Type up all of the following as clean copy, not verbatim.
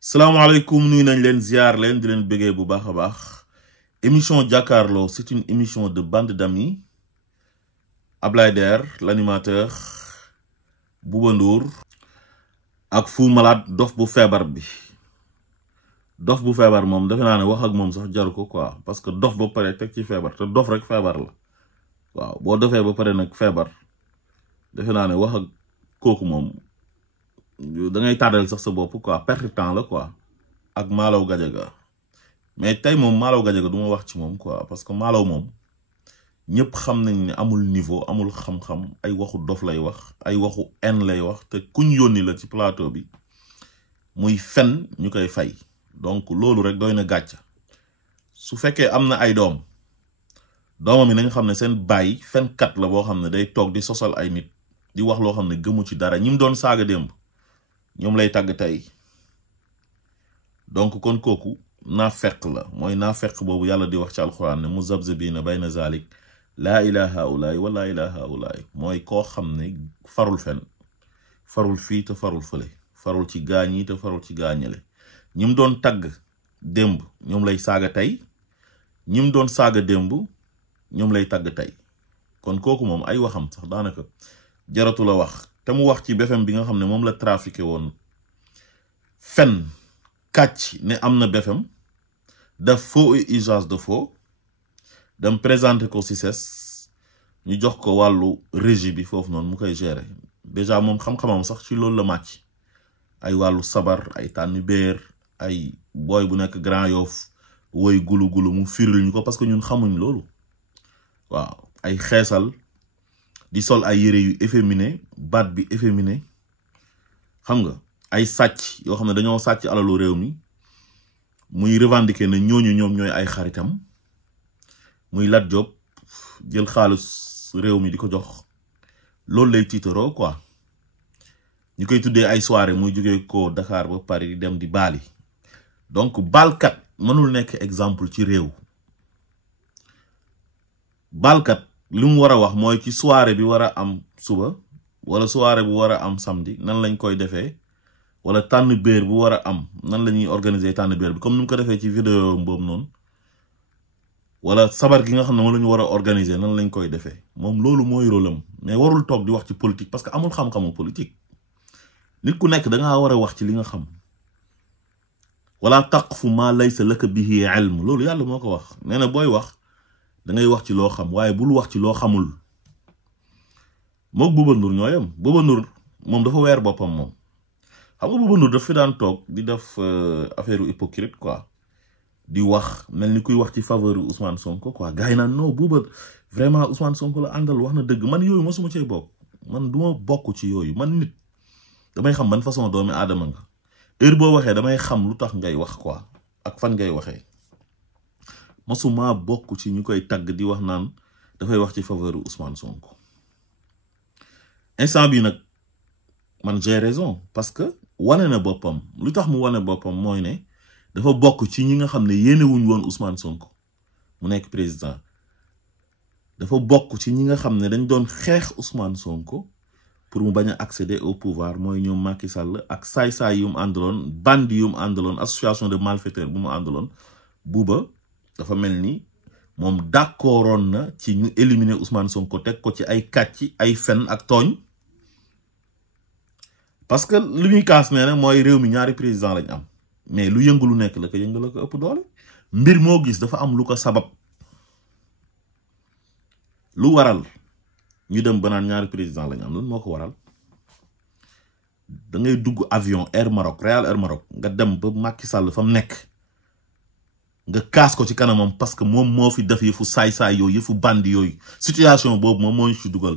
salaamaaleykum nuyu nañ leen ziar leen di leen bëggee bu baax a baax émission Jàkkaarloo c'est une émission de bande d'amis. Ablaye Der l'animateur, Bouba Ndour ak Fou Malade dof bu feebar bi. Dof bu feebar moom defe naa ne wax ak moom sax jaru ko quoi parce que dof ba pare teg ci feebar te dof rek feebar la waaw boo dofee ba pare nag feebar defe naa ne wax ak kooku moom da ngay tardel sax sa bopp quoi perte temps la quoi ak Malaw Gadiaga mais tey moom Malaw Gadiaga du ma wax ci moom quoi parce que Malaw moom ñëpp xam nañ ne amul niveau amul xam-xam ay waxu dof lay wax ay waxu en lay wax te kuñ yónni la ci plateau bi muy fen ñu koy fay donc loolu rek doy na gàcc su fekkee am na ay doomam yi nañ xam ne seen baay fenkat la boo xam ne day toog di sosal ay nit di wax loo xam ne gëmu ci dara ñi mu doon saaga démb ñoom lay tàgg tey donc kon kooku naa fekk la mooy naa fekk boobu yàlla di wax ci alxuraan ne mu zabzabiina bayna zalik laa ilaha ulaay wala ilaha ulaay mooy koo xam ne farul fen farul fii te farul fële farul ci gaañ yi te farul ci gaañale ñi mu doon tagg démb ñoom lay saaga tey ñi mu doon saaga démb ñoom lay tagg tey kon kooku moom ay waxam sax daanaka jaratu la wax te mu wax ci BFM bi nga xam ne moom la trafiqué woon fen kàcc ne am na BFM daf faux et usage de faux dem présenté ko CICES ñu jox ko wàllu régie bi foofu noonu mu koy gérer déjà moom xam-xamam sax ci loolu la màcc ay wàllu sabar ay tànni béer ay booy bu nekk Grand Yoff woy gulu mu firil ñu ko parce que ñun xamuñ loolu waaw ay xeesal di sol ay yére yu efféminé baat bi efféminé xam nga ay sàcc yoo xam ne dañoo sàcc alalu réew mi muy revendiquer ne ñooñu ñoom ñooy ay xaritam muy Lat Diop jël xaalis réew mi di ko jox loolu lay tiitaroo quoi ñu koy tuddee ay soirée muy jógee ko Dakar ba Paris di dem di baali donc baalkat mënul nekk exemple ci réew baalkat li mu war a wax mooy ci soirée bi war a am suba wala soirée bu war a am samedi nan lañ koy defee wala tànn béer bu war a am nan la ñuy organiser tànn béer bi comme ni mu ko defee ci vidéo boobu noonu wala sabar gi nga xam ne moom la ñu war a organiser nan lañ koy defee moom loolu mooy rôle am mais warul toog di wax ci politique parce que amul xam-xamu politique nit ku nekk da ngaa war a wax ci li nga xam wala taqfu ma laysa laka bihi ilm loolu yàlla moo ko wax nee na booy wax da ngay wax ci loo xam waaye bul wax ci loo xamul mook Bouba Ndour ñoo yem Bouba Ndour moom dafa weer boppam moom xam nga Bouba Ndour daf fi daan toog di def affaire hypocrite quoi di wax mel ni kuy wax ci faveur Ousmane Sonko quoi gars yi naan non Bouba vraiment Ousmane Sonko la àndal wax na dëgg man yooyu mosuma cee bokk man duma bokk ci yooyu man nit damay xam ban façon doomi aadama nga heure boo waxee damay xam lu tax ngay wax quoi ak fan ngay waxee mosuma bokk ci ñu koy tagg di wax naan dafay wax ci faveur Ousmane Sonko instant bi nag man j'ai raison parce que wane na boppam lu tax mu wane boppam mooy ne dafa bokk ci ñi nga xam ne yéene wuñ woon Ousmane Sonko mu nekk président dafa bokk ci ñi nga xam ne dañ doon xeex Ousmane Sonko pour mu bañ a accéder au pouvoir mooy ñoom Macky Sall ak saay-saay yu mu àndaloon bandi yu mu àndaloon association de malfaiteurs bu mu àndaloon Bouba dafa mel ni moom d'accordoon na ci ñu éliminer Ousmane Sonko teg ko ci ay kàcc ay fen ak tooñ parce que li muy kaas nee na mooy réew mi ñaari président lañ am mais lu yëngu lu nekk la ko yëngu la ko ëpp doole mbir moo gis dafa am lu ko sabab lu waral ñu dem ba naan ñaari président lañ am lan moo ko waral da ngay dugg avion Air Maroc Royal Air Maroc nga dem ba Macky Sall fa mu nekk nga kaas ko ci kanamam parce que moom moo fi def yëfu saay-saay yooyu yëfu bandi yooyu situation boobu moom moo ñu ci dugal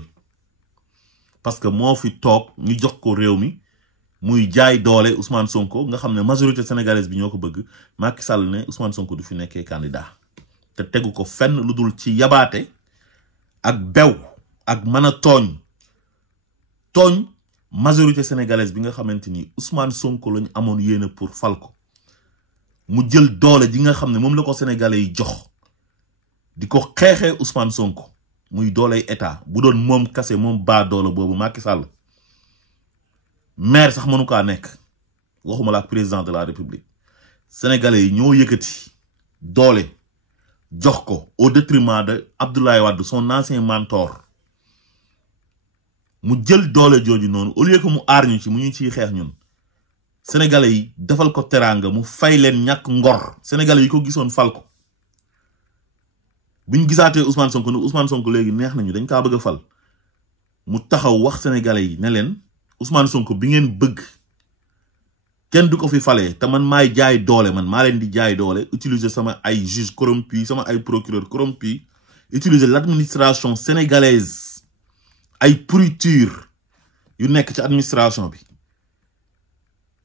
parce que moo fi toog ñu jox ko réew mi muy jaay doole Ousmane Sonko nga xam ne majorité sénégalaise bi ñoo ko bëgg Macky Sall ne Ousmane Sonko du fi nekkee candidat te tegu ko fenn lu dul ci yabaate ak bew ak mën a tooñ majorité sénégalaise bi nga xamante ni Ousmane Sonko lañ amoon yéene pour fal ko mu jël doole ji nga xam ne moom la ko sénégalais yi jox di ko xeexee Ousmane Sonko muy dooley état bu doon moom kase moom baa doole boobu Macky Sall maire sax mënu kaa nekk waxuma la ak président de la république sénégalais yi ñoo yëkkati doole jox ko au détriment de Abdoulaye Wade son ancien mentor mu jël doole jooju noonu au lieu que mu aar ñu ci mu ñu ciy xeex ñun sénégalais yi defal ko teraanga mu fay leen ñàkk ngor sénégalais yi ko gisoon fal ko buñ gisaatee Ousmane Sonko ne Ousmane Sonko léegi neex nañu dañ kaa bëgg a fal mu taxaw wax sénégalais yi ne leen Ousmane Sonko bi ngeen bëgg kenn du ko fi falee te man maay jaay doole man maa leen di jaay doole utiliser sama ay juge corrompu sama ay procureur corrompu utiliser l'administration sénégalaise ay pourriture yu nekk ci administration bi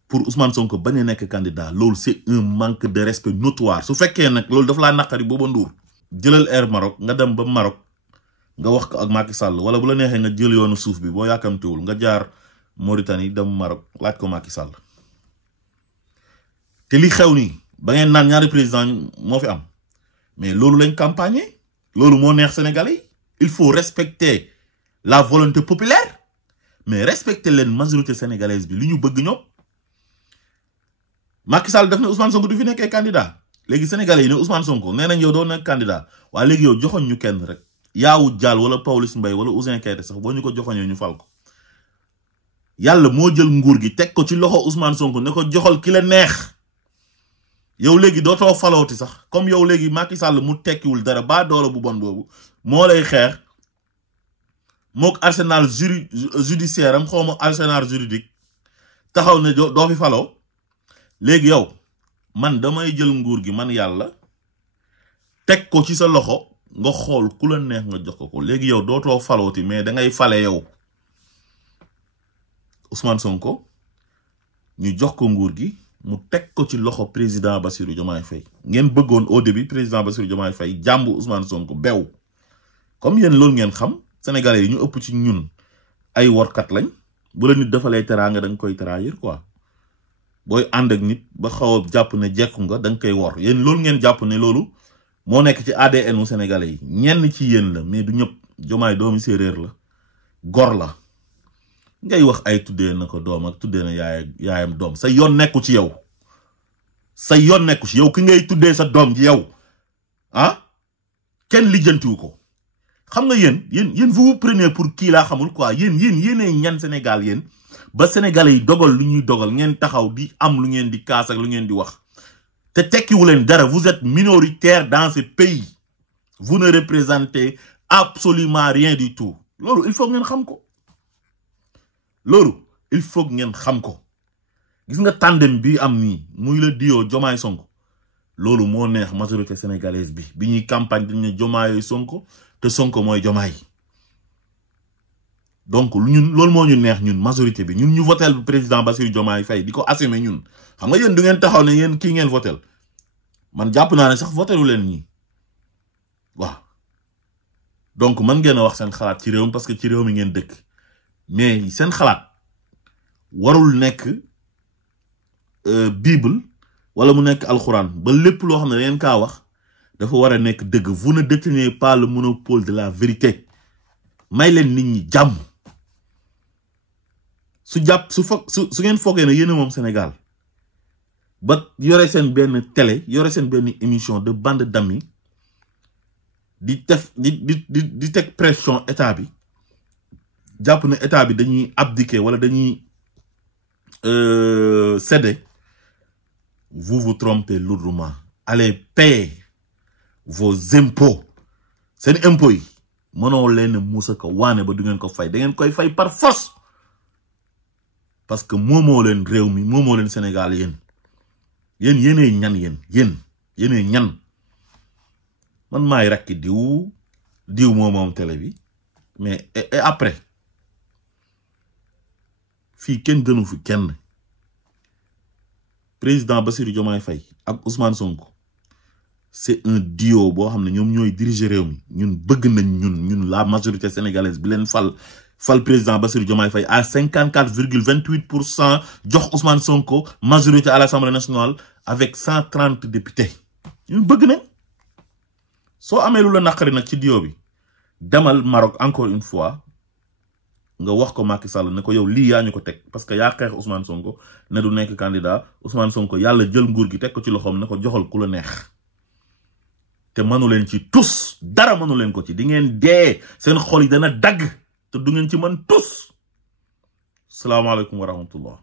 pour Ousmane Sonko bañ a nekk candidat loolu c'est un manque de respect notoire su fekkee nag loolu dafa laa naqari booba nduur jëlal air Maroc nga dem ba Maroc nga wax ko ak Macky Sall wala bu la neexee nga jël yoonu suuf bi boo yàkkamtiwul nga jaar Mauritanie dem Maroc laaj ko Macky Sall te li xew nii ba ngeen naan ñaari président moo fi am mais loolu lañ campagne loolu moo neex Sénégalais il faut respecter la volonté populaire mais respecter leen majorité sénégalaise bi li ñu bëgg ñoom Macky Sall def ne Ousmane Sonko du fi nekkee candidat léegi sénégalais yi ne Ousmane Sonko nee nañ yow doo nekk candidat waaye léegi yow joxoñ ñu kenn rek Yawou Dial wala Pawlish Mbaye wala Ouzin Keita sax boo ñu ko joxoñee ñu fal ko yàlla moo jël nguur gi teg ko ci loxo Ousmane Sonko ne ko joxal ki la neex yow léegi dootoo falooti sax comme yow léegi Macky Sall mu tekkiwul dara ba doole bu bon boobu moo lay xeex mook arsenal judiciaire am xaw ma arsenal juridique taxaw ne doo fi faloo léegi yow man damay jël nguur gi man yàlla teg ko ci sa loxo nga xool ku la neex nga jox ko léegi yow dootoo falooti mais da ngay fale yow Ousmane Sonko ñu jox ko nguur gi mu teg ko ci loxo président Bassirou Diomaye Faye ngeen bëggoon au début président Bassirou Diomaye Faye jàmbu Ousmane Sonko bew comme yéen loolu ngeen xam sénégalais yi ñu ëpp ci ñun ay workat lañ bu la nit defalee teraanga da nga koy trahir quoi booy ànd ak nit ba xaw a jàpp ne jekku nga da nga koy wor yéen loolu ngeen jàpp ne loolu moo nekk ci ADN u sénégalais yi ñenn ci yéen la mais du ñëpp Diomaye doomi séeréer la gor la ngay wax ay tuddee na ko doom ak tuddee na yaayam doom sa yoon nekku ci yow sa yoon nekku ci yow ki ngay tuddee sa doom ji yow ah kenn lijjantiwu ko xam nga yéen vous vous prenez pour kii laa xamul quoi yéenay ñan Sénégal yéen ba sénégalais yi dogal lu ñuy dogal ngeen taxaw di am lu ngeen di kaas ak lu ngeen di wax te tekkiwu leen dara vous êtes minoritaire dans ce pays vous ne représentez absolument rien du tout loolu il faut ngeen xam ko loolu il faut ngeen xam ko gis nga tandem bi am nii muy la diyo Diomaye Sonko loolu moo neex majorité sénégalaise bi ñuy campagne dañ ne Diomaye Sonko te Sonko mooy Diomaye donc ñun loolu moo ñu neex ñun majorité bi ñun ñu votel président Bassirou Diomaye Faye di ko assumer ñun xam nga yéen du ngeen taxaw ne yéen kii ngeen votel man jàpp naa ne sax votelu leen ñi waaw donc man ngeen a wax seen xalaat ci réew mi parce que ci réew mi ngeen dëkk mais seen xalaat warul nekk bible wala mu nekk alxuraan ba lépp loo xam ne ngeen kaa wax dafa war a nekk dëgg vous ne détenez pas le monopole de la vérité may leen nit ñi jàmm su ngeen foogee ne yéen moom Sénégal ba yore seen benn télé yore seen benn émission de bande d'amis di teg pression état bi jàpp ne état bi dañuy abdiquer wala dañuy céder vous vous trompez lourdement allez payer vos impôts seen impôts yi mënoo leen muusa ko waane ba du ngeen ko fay da ngeen koy fay par force parce que moomoo leen réew mi moomoo leen Sénégal yéenay ñan yéenay ñan man maay rakki diw moom télé bi mais et après fii kenn gënu fi kenn président Bassirou Diomaye Faye ak Ousmane Sonko c'est un duo boo xam ne ñoom ñooy diriger réew mi ñun bëgg nañ ñun la majorité sénégalaise bi leen fal président Bassirou Diomaye Faye à 54,28% jox Ousmane Sonko majorité à l'Assemblée nationale avec 130 députés ñun bëgg nañ soo amee lu la naqari nag ci duo bi demal Maroc encore une fois nga wax ko Macky Sall ne ko yow lii yaa ñu ko teg parce que yaa xeex Ousmane Sonko ne du nekk candidat Ousmane Sonko yàlla jël nguur gi teg ko ci loxoom ne ko joxal ku la neex te mënu leen ci tus dara mënu leen ko ci di ngeen dee seen xol yi dana dagg te du ngeen ci mën tus salaamaaleykum wa rahmatullah